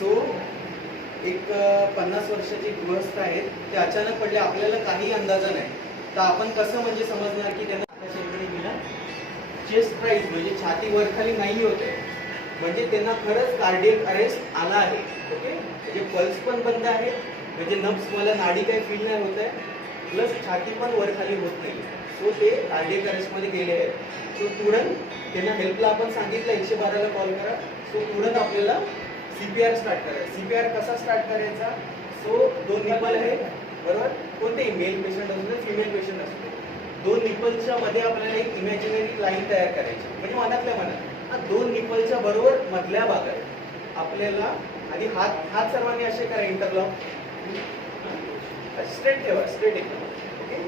So एक 50 वर्षाचे गृहस्थ आहेत, ते अचानक पडले, आपल्याला काही अंदाजा नाही, तर आपण कसं म्हणजे समजणार की त्यांना त्याच्याकडे गेला चेस्ट प्राइस म्हणजे छाती वर खाली नाही होते, म्हणजे त्यांना खरंच कार्डियक अरेस्ट आला आहे. ओके, म्हणजे पल्स पण बंद आहे, म्हणजे नब्स मला नाडी काही फील नाही होत आहे, प्लस छाती पण वर खाली होत नाही. सो ते कार्डियक अरेस्टमध्ये गेले आहेत. सो तुरंत त्यांना हेल्पला आपण सांगितलं 112ला कॉल करा. सो तुरंत आपल्याला CPR स्टार्ट करायचा. CPR कसा स्टार्ट करायचा? सो 2 निपल आहे बरोबर, कोणतेही मेल पेशंट असू दे फिमेल पेशंट असू दे, 2 निपलच्या मध्ये आपल्याला एक इमॅजिनरी लाईन तयार करायची, म्हणजे मनातल्या मनात 2 निपलच्या बरोबर मधल्या भागात आपल्याला, आणि हात सर्वांनी असे करा इंटरलॉक, स्ट्रेट ठेवा, स्ट्रेट एकदम. ओके,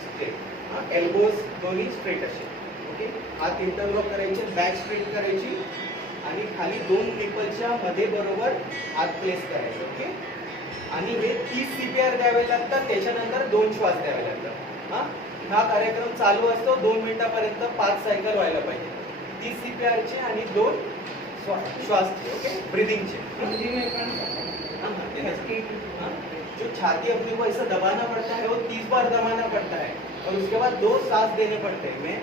स्ट्रेट, एल्बोज दोन्ही स्ट्रेट असे. ओके, हात इंटरलॉक करायचे, बॅक स्ट्रेट करायची, आणि खाली 2 निपलच्या मध्ये बरोबर हात प्लेस करायचे. ओके, आणि हे 30 CPR द्यावे लागतात, त्याच्यानंतर 2 श्वास द्यावे लागतात. हा कार्यक्रम चालू असतो 2 मिनिटापर्यंत, 5 सायकल व्हायला पाहिजे. 30 CPR चे आणि 2 श्वासचे. ओके, ब्रीदिंगचे. जो छाती अपने को ऐसा दबाना पड़ता है वो 30 बार दबाना पड़ता है, और उसके बाद 2 सांस देने पड़ते हैं. मैं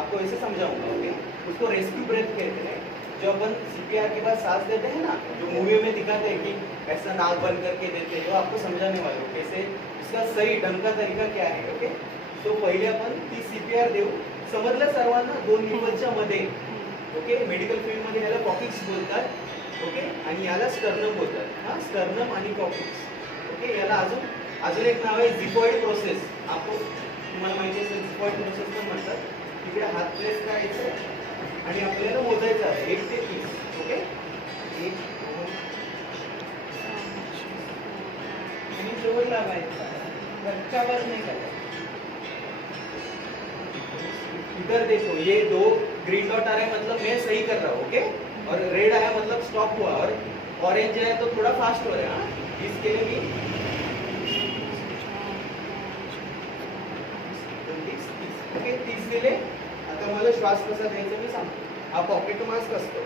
आपको ऐसे समझाऊंगा. ओके, उसको रेस्क्यू ब्रेथ कहते हैं. जो अपन CPR के बाद सांस देते हैं ना, जो मूवी में दिखाते हैं कि ऐसा नाक बंद करके देते हैं, वो आपको समझाने वाले हो कैसे, इसका सही ढंग का तरीका क्या है. ओके, तो पहिले आपण 30 CPR देऊ. समजलं सर्वांना? 2 निपलच्या मध्ये. ओके, मेडिकल फील्ड मध्ये याला कॉकिक्स बोलतात. ओके, आणि याला स्टर्नम बोलतात. स्टर्नम आणि कॉकिक्स. ओके, याला अजून एक नाव आहे झिफॉइड प्रोसेस. आपण तुम्हाला माहिती असेल झिफॉइड प्रोसेस पण म्हणतात. तिकडे हात प्लेस करायचे आणि आपल्याला मोजायचं आहे 1 ते 30. ओके, 1 2 आणि जोर लावायचा, वरच्यावर नाही करायचं. इधर देखो, ये 2 ग्रीन डॉट आ रहा है मतलब मैं सही कर रहा हूँ. ओके, और रेड आया मतलब स्टॉप हुआ, और ऑरेंज है तो थोड़ा फास्ट हो रहा है. इसके लिए भी 30. ओके, 30 दिले. आता मला श्वास कसा घ्यायचा मी सांगतो. हा पॉकेट मास्क असतो.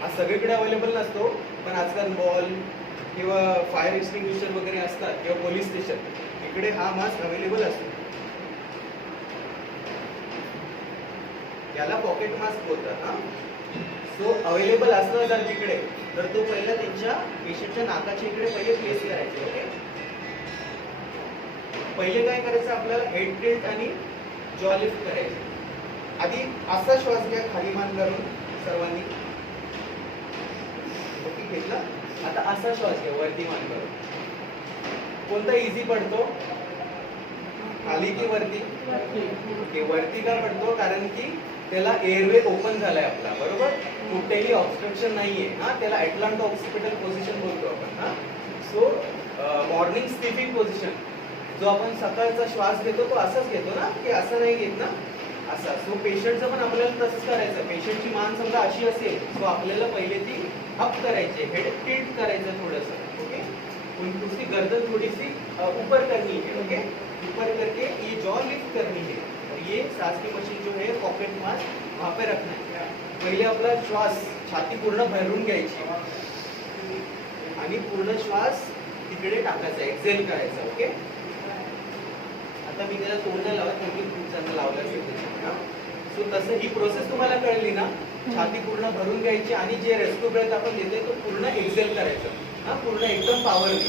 हा सगळीकडे अवेलेबल नसतो, पण आजकाल मॉल किंवा फायर एक्सटिंग्विशर वगैरे असतात, किंवा पोलीस स्टेशन, इकडे हा मास्क अवेलेबल असतो. याला पॉकेट मास्क बोलतात. सो अवेलेबल असलं जर तिकडे, तर तो पहिला त्यांच्या पेशंटच्या नाकाच्या इकडे पहिले प्लेस करायचे. ओके, पहिले काय करायचं आपल्याला, हेड टिल्ट आणि जॉ लिफ्ट करायचे. आधी असा श्वास घ्या खाली मान करून सर्वांनी. ओके, घेतला. आता असा श्वास घ्या वरती मान करून. कोणता इझी पडतो, खाली की वरती? ओके, वरती का पडतो? कारण की त्याला एअरवे ओपन झालाय आपला, बरोबर, कुठेही ऑब्स्ट्रक्शन नाहीये. त्याला अटलांटा ऑक्सिपिटल पोझिशन बोलतो आपण. सो मॉर्निंग स्लीपिंग पोझिशन, जो आपण सकाळचा श्वास घेतो तो असाच घेतो ना, की असं नाही घेत ना, असा. सो पेशंटचं पण आपल्याला तसंच करायचं. पेशंटची मान समजा अशी असेल, सो आपल्याला पहिले ती अप करायची, हेड टिल्ट करायचं थोडंसं. ओके, उसकी गर्दन थोड़ी सी ऊपर करनी है. ओके, ऊपर करके ये जॉ लिफ्ट करनी है, और ये सांस की मशीन जो है पॉकेट मास्क वहाँ पे रखना है. पहिले आपला श्वास छाती पूर्ण भरून घ्यायची आणि पूर्ण श्वास तिकडे टाकायचा, एक्सेल करायचा. ओके, आता मी त्याला तोंड लावत नाही, खूप जण लावलं असेल. सो तसं ही प्रोसेस तुम्हाला कळली ना. छाती पूर्ण भरून घ्यायची आणि जे रेस्क्यू ब्रेथ आपण देते तो पूर्ण एक्सेल करायचं. पूर्ण एकदम पॉवरली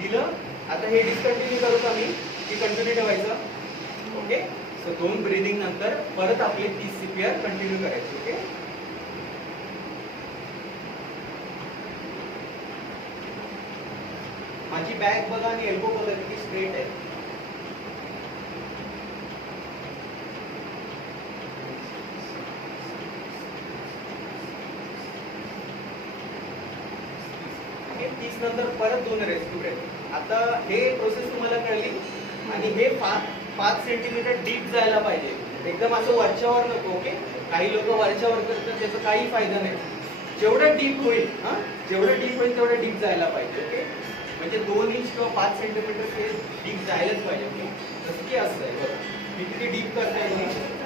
दिलं. आता हे डिस्कंटिन्यू करू का मी, की कंटिन्यू ठेवायचं? ओके, सो 2 ब्रीदिंग नंतर परत आपले 30 CPR कंटिन्यू करायचे. ओके, माझी बॅक बघा आणि एल्बो बघा किती स्ट्रेट आहे. हे 30 नंतर परत 2 रेस्क्यू ब्रेथ. आता हे प्रोसेस तुम्हाला कळली, आणि हे 5 सेंटीमीटर डीप जायला पाहिजे, एकदम असं वरच्यावर नको. ओके, काही लोक वरच्यावर करतात, त्याचा काही फायदा नाही. जेवढं डीप होईल, जेवढं डीप होईल तेवढं डीप जायला पाहिजे. ओके, म्हणजे 2 इंच किंवा 5 सेंटीमीटर ते डीप जायलाच पाहिजे. ओके, जसं की असं आहे बघा, मी किती डीप करता येईल.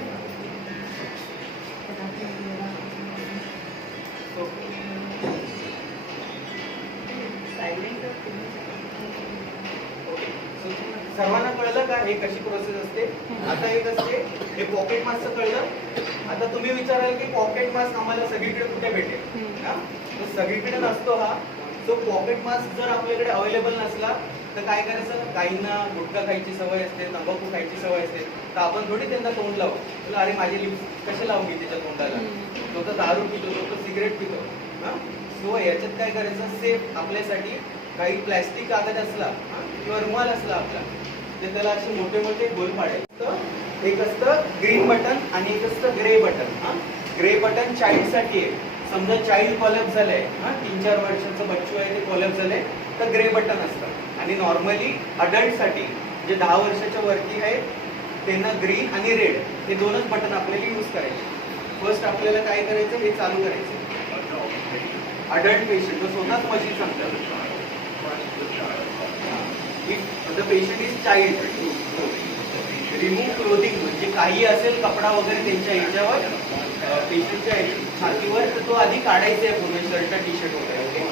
सर्वांना कळलं का हे कशी प्रोसेस असते? आता एक असते हे पॉकेट मास्कचं कळलं. आता तुम्ही विचाराल की पॉकेट मास्क आम्हाला सगळीकडे कुठे भेटेल? हा? तर सगळीकडे नसतो हा. तो पॉकेट मास्क जर आपल्याकडे अवेलेबल नसला तर काय करायचं? काहींना गुटखा खायची सवय असते, तंबाखू खायची सवय असते, तर आपण थोडी त्यांना तोंड लावू. अरे माझे लिप्स कसे लावून घे त्याच्या तोंडाला? तो तर दारू पितो, तो तर सिगरेट पितो. हा, सो याच्यात काय करायचं? सेफ आपल्यासाठी काही प्लॅस्टिक कागद असला किंवा रुमाल असला आपला, ते त्याला असे मोठे मोठे गोल पाडायचं. एक असतं ग्रीन बटन आणि एक असतं ग्रे बटन. हा, ग्रे बटन चाइल्डसाठी आहे. समजा चाइल्ड कॉलॅप्स झालंय, हा 3-4 वर्षाचं बच्चू आहे ते कॉलॅप्स झालंय, तर ग्रे बटन असतं. आणि नॉर्मली अडल्टसाठी जे 10 वर्षाच्या वरती आहेत त्यांना ग्रीन आणि रेड हे दोनच बटन आपल्याला यूज करायचे. फर्स्ट आपल्याला काय करायचं? हे चालू करायचं. अडल्ट पेशंट जो स्वतःच मशीन सांगतात, if the patient is child, remove clothing म्हणजे काही असेल कपडा वगैरे त्यांच्या ह्याच्यावर पेशंटच्या छातीवर, तर तो आधी काढायचा आहे पूर्ण शर्ट टी शर्ट वगैरे.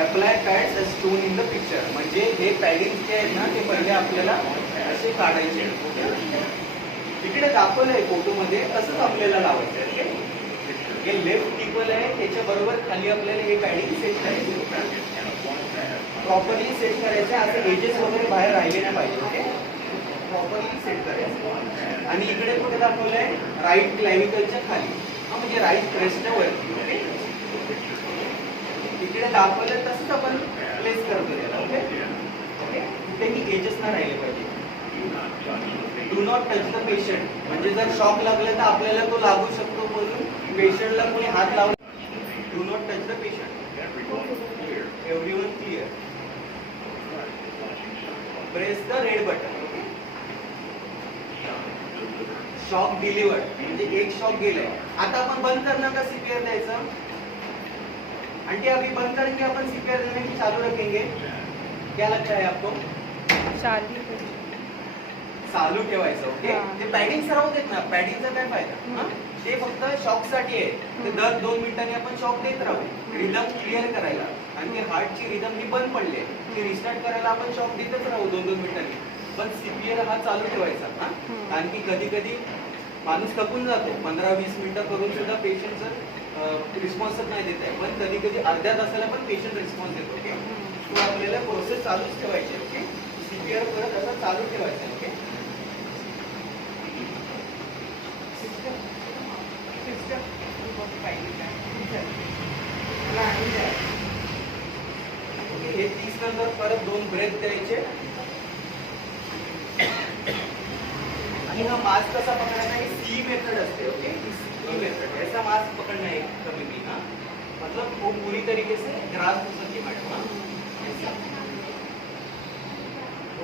Apply pads as shown in the picture म्हणजे हे पॅडिंग जे आहेत ना ते पहिले आपल्याला असे काढायचे. तिकडे दाखवलंय फोटोमध्ये तसंच आपल्याला लावायचं आहे. हे लेफ्ट टिपल आहे त्याच्या बरोबर खाली आपल्याला हे पॅडिंग सेट करायचे, प्रॉपरली सेट करायचे. असे एजेस वगैरे बाहेर राहिले नाही पाहिजे. ओके, प्रॉपरली सेट करायचं. आणि इकडे कुठे दाखवलंय? राईट क्लॅव्हिकलच्या खाली, म्हणजे राईट ब्रेस्टच्या वरती. ओके, इकडे दाखवलं तसंच आपण प्लेस करतो याला. ओके ओके, कुठेही एजेस नाही राहिले पाहिजे. Do not touch the patient म्हणजे जर शॉक लागला तर आपल्याला तो लागू शकतो म्हणून पेशंटला कोणी हात लावला. Do not touch the patient. Everyone clear? Press the red button. Shock delivered म्हणजे एक शॉक गेलाय. आता आपण बंद करणार का सीपीआर द्यायचं? आंटी अभी बंद करेंगे अपन, सीपीआर देने की चालू रखेंगे. क्या लगता है आपको? चालू ठेवायचं. ओके, ते पॅडिंग राहू देत ना. पॅडिंगचा काय फायदा? ते फक्त शॉक साठी आहे. ते दर 2 मिनिटांनी आपण शॉक देत राहू, रिदम क्लिअर करायला. आणि ते हार्टची रिदम ही बंद पडली आहे, ती रिस्टार्ट करायला आपण शॉक देतच राहू 2-2 मिनिटांनी. पण सीपीआर हा चालू ठेवायचा. हा, कारण की कधी कधी माणूस थकून जातो. 15-20 मिनिटं करून सुद्धा पेशंटचं रिस्पॉन्सच नाही देत आहे. पण कधी कधी अर्ध्या तासाला पण पेशंट रिस्पॉन्स देतो. ओके, तो आपल्याला प्रोसेस चालूच ठेवायची. ओके, सीपीआर परत असं चालू ठेवायचं. ओके, हे 30 नंतर परत 2 ब्रेथ द्यायचे. आणि हा मास्क कसा पकडायचा? ही सी मेथड असते. Okay, C method. ऐसा मास्क पकड़ना है कभी भी. हाँ, मतलब वो पूरी तरीके से ग्रास्प हो सके मैडम. हाँ,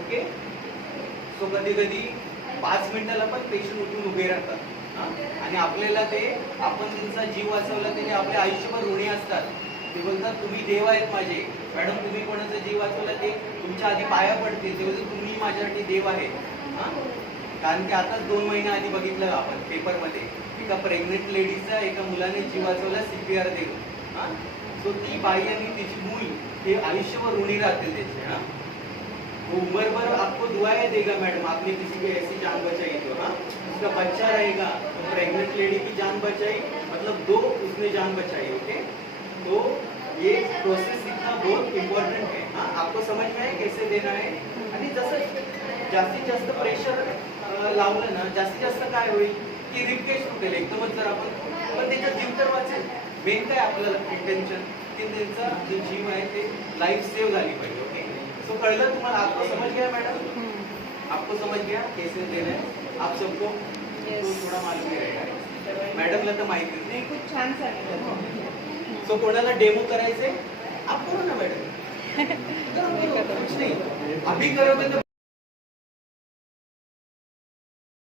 ओके. सो कधी कधी 5 मिनिटाला पण पेशंट उठून उभे राहतात. आणि आपल्याला ते आपण त्यांचा जीव वाचवला त्याने आपल्या आयुष्यभर ऋणी असतात. ते बोलतात तुम्ही देव आहेत माझे. मॅडम तुम्ही कोणाचा जीव वाचवला ते तुमच्या आधी पाया पडतील. ते बोलतात तुम्ही माझ्यासाठी देव आहे. हा, कारण की आताच 2 महिने आधी बघितलं आपण पेपरमध्ये एका प्रेग्नेंट लेडीजचा एका मुलाने जीव वाचवला सीपीआर देऊन. हा, सो ती बाई आणि तिची मूल हे आयुष्यभर ऋणी राहतील त्याचे. हा, वो उम्र भर आपको दुआएं देगा मैडम, आपने किसी की ऐसी जान बचाई तो. हाँ, उसका बच्चा रहेगा, तो प्रेग्नेंट लेडी की जान बचाई मतलब 2 उसने जान बचाई. ओके, तो ये प्रोसेस सीखना बहुत इम्पोर्टेंट है. हाँ, आपको समझ में आए कैसे देना है. आणि जसं जास्तीत जास्त प्रेशर लावलं ना, जास्तीत जास्त काय होईल की रिपकेज तुटेल एकदमच जर आपण. पण त्याचा जीव तर वाचेल. मेन काय आपल्याला इंटेन्शन की त्यांचा जो जीव आहे ते लाईफ सेव्ह झाली पाहिजे. ओके, सो कळलं तुम्हाला? आपको समझ गया मैडम? आपको समझ गया कैसे देना है आप सबको? तो थोडा मालूम ही रहेगा. मॅडमला तर माहिती नाही. खूप छान सांगितलं. सो कोणाला डेमो करायचे आप करो ना मैडम. कुछ नहीं अभी करोगे तो